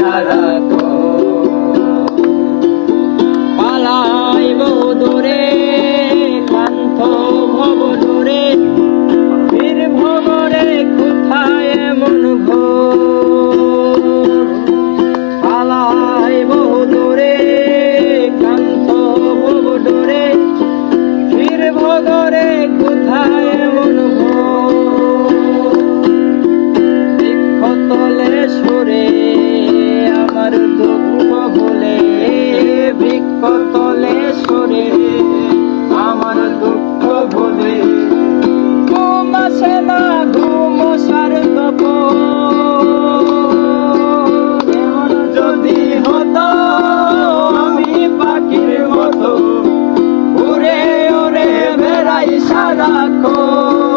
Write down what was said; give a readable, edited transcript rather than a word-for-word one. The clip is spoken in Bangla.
সারাক্ষণ। পালাইব দূরে ক্লান্ত ভব দূরে, বীর ভবরে কোথায় এমন ঘোর। পালাইব দূরে ক্লান্ত ভব দূরে, বীর ভবরে কোথায় এমন ঘোর। বৃক্ষতলে সরে আমার দুঃখ ভুলে, বৃক্ষতলে সরে আমার দুঃখ ভুলে, ঘুম আসে না ঘুম সার্থক। এমন যদি হতো আমি পাখির মতো উড়ে উড়ে বেড়াই সারাক্ষণ।